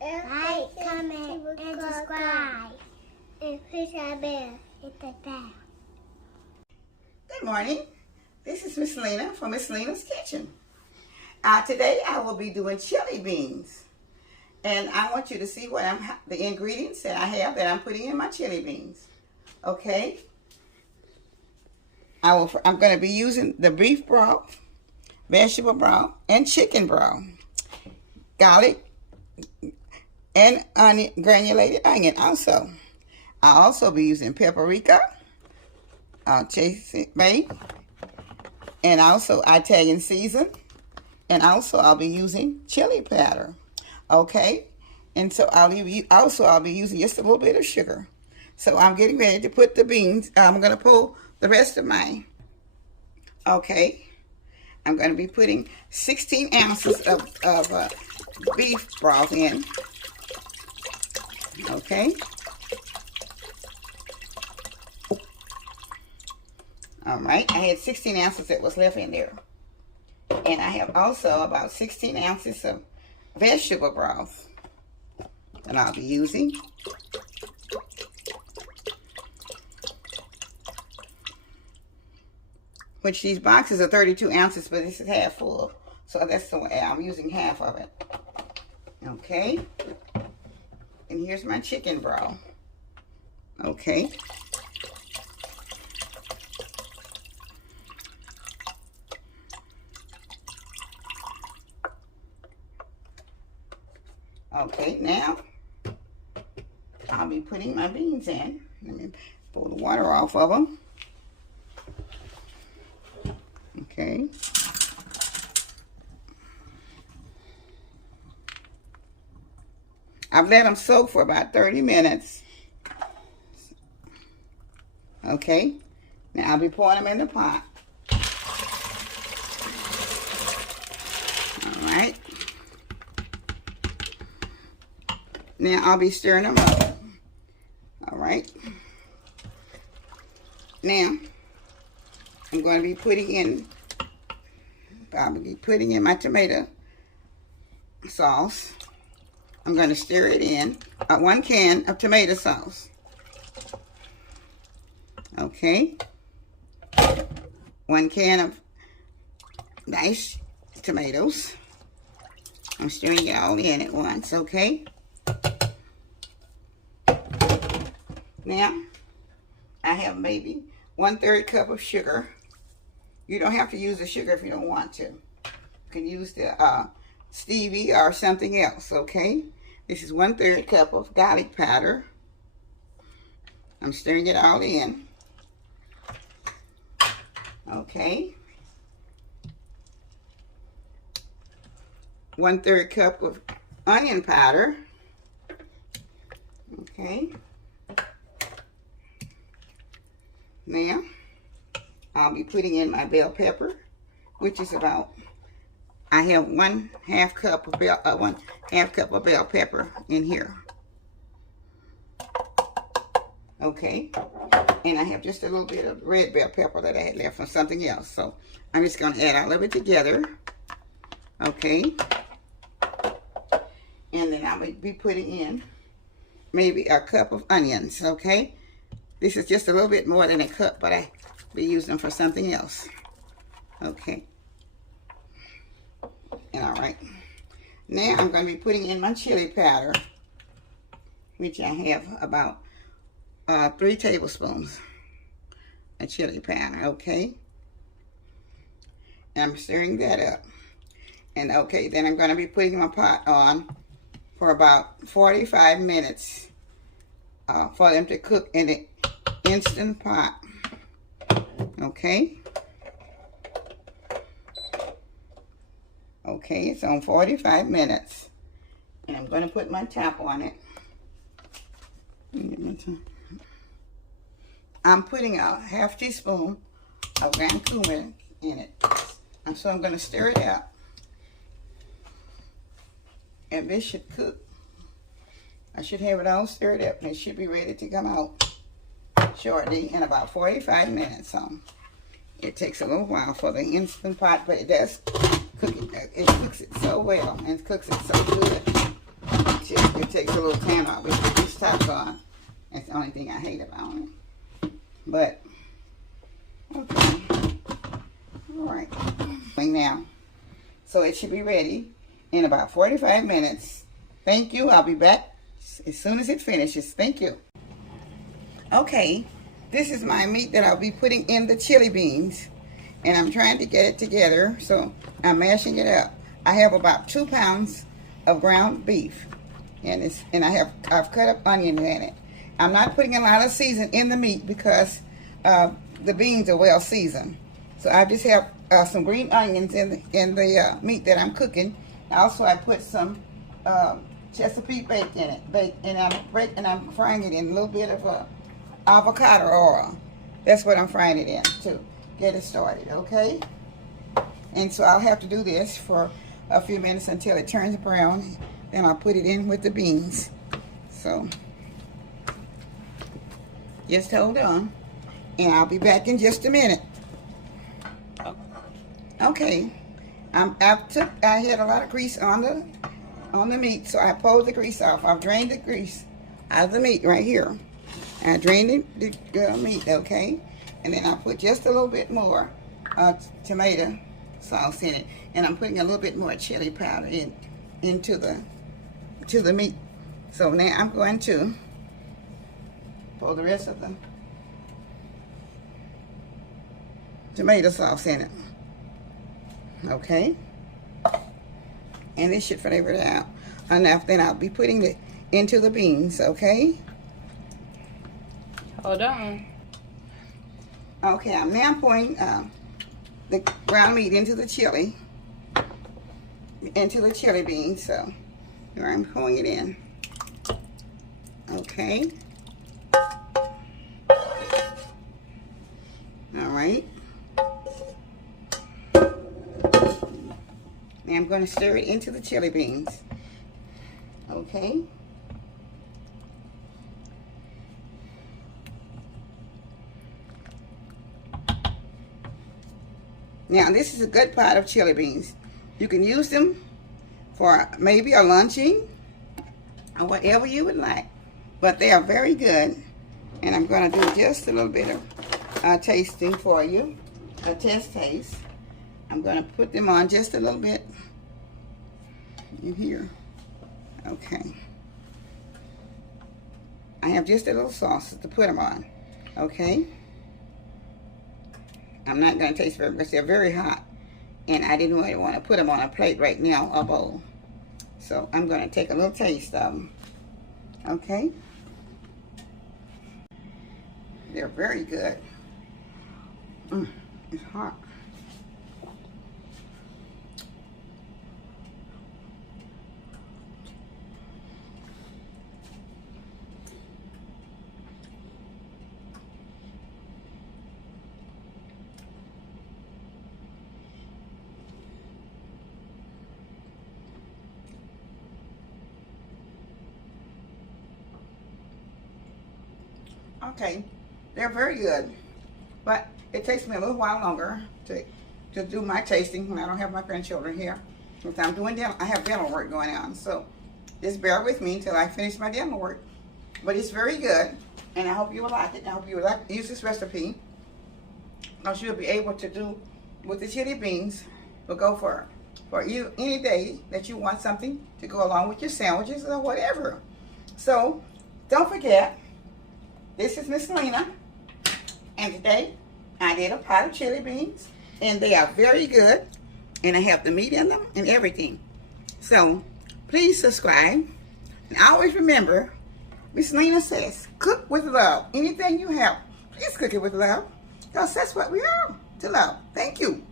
Like, comment, and subscribe. And push our bell. Hit the bell. Good morning. This is Miss Lena from Miss Lena's Kitchen. Today I will be doing chili beans. And I want you to see what the ingredients that I have that I'm putting in my chili beans. Okay? I'm going to be using the beef broth, vegetable broth, and chicken broth, garlic, and onion, granulated onion also. I'll also be using paprika, bay, and also Italian season, and also I'll be using chili powder. Okay, and so I'll be using just a little bit of sugar. So I'm getting ready to put the beans. I'm going to pull the rest of mine. Okay, I'm going to be putting 16 ounces of beef broth in. Okay. All right, I had 16 ounces that was left in there. And I have also about 16 ounces of vegetable broth that I'll be using. Which these boxes are 32 ounces, but this is half full. So that's the way I'm using half of it. Okay. And here's my chicken broth. Okay. Okay, now I'll be putting my beans in. Let me pull the water off of them. Okay. I've let them soak for about 30 minutes. Okay. Now I'll be pouring them in the pot. All right. Now I'll be stirring them up. All right. Now I'm going to be putting in. I'll be putting in my tomato sauce. I'm going to stir it in. 1 can of tomato sauce. Okay. 1 can of diced tomatoes. I'm stirring it all in at once. Okay. Now, I have maybe 1/3 cup of sugar. You don't have to use the sugar if you don't want to. You can use the stevia or something else, okay? This is 1/3 cup of garlic powder. I'm stirring it all in. Okay. 1/3 cup of onion powder. Okay. Now, I'll be putting in my bell pepper, which is about, I have 1/2 cup of bell pepper in here. Okay, and I have just a little bit of red bell pepper that I had left from something else. So I'm just going to add all of it together. Okay, and then I'll be putting in maybe a cup of onions. Okay, this is just a little bit more than a cup, but I be using them for something else. Okay. And all right. Now I'm going to be putting in my chili powder, which I have about 3 tablespoons of chili powder. Okay. And I'm stirring that up. And okay, then I'm going to be putting my pot on for about 45 minutes for them to cook in the Instant Pot. Okay. Okay, it's on 45 minutes. And I'm going to put my top on it. I'm putting a 1/2 teaspoon of ground cumin in it. And so I'm going to stir it out. And this should cook. I should have it all stirred up and it should be ready to come out shortly in about 45 minutes. It takes a little while for the Instant Pot, but it does cook it. It cooks it so well and cooks it so good. It just a little tan off with this top on. That's the only thing I hate about it. But, okay. Alright. Now. So it should be ready in about 45 minutes. Thank you. I'll be back as soon as it finishes. Thank you. Okay. This is my meat that I'll be putting in the chili beans. And I'm trying to get it together. So I'm mashing it up. I have about 2 pounds of ground beef. And I've cut up onion in it. I'm not putting a lot of season in the meat because the beans are well seasoned. So I just have some green onions in the meat that I'm cooking. Also, I put some Chesapeake bacon in it. And I'm frying it in a little bit of avocado oil. That's what I'm frying it in to get it started, okay? And so I'll have to do this for a few minutes until it turns brown. Then I'll put it in with the beans. So, just hold on. And I'll be back in just a minute. Okay, I had a lot of grease on the meat, so I pulled the grease off. I've drained the grease out of the meat right here. I drained the meat, okay, and then I put just a little bit more tomato sauce in it, and I'm putting a little bit more chili powder into the meat. So now I'm going to pour the rest of the tomato sauce in it. Okay, and this should flavor it out enough. Then I'll be putting it into the beans. Okay, hold on. Okay, I'm now pouring the ground meat into the chili beans. So here I'm pouring it in. Okay, all right. Now I'm going to stir it into the chili beans. Okay. Now this is a good pot of chili beans. You can use them for maybe a luncheon or whatever you would like. But they are very good. And I'm going to do just a little bit of tasting for you. A test taste. I'm going to put them on just a little bit in here. Okay. I have just a little sauce to put them on. Okay. I'm not going to taste them because they're very hot. And I didn't really want to put them on a plate right now, a bowl. So I'm going to take a little taste of them. Okay. They're very good. It's hot. Okay, they're very good, but it takes me a little while longer to do my tasting when I don't have my grandchildren here. Because I'm doing I have dental work going on, so just bear with me until I finish my dental work. But it's very good, and I hope you will like it. I hope you would like to use this recipe, because you'll be able to do with the chili beans. We'll go for you any day that you want something to go along with your sandwiches or whatever. So don't forget. This is Miss Lena, and today I did a pot of chili beans, and they are very good, and I have the meat in them and everything. So please subscribe, and always remember, Miss Lena says, cook with love. Anything you have, please cook it with love, because that's what we are, to love. Thank you.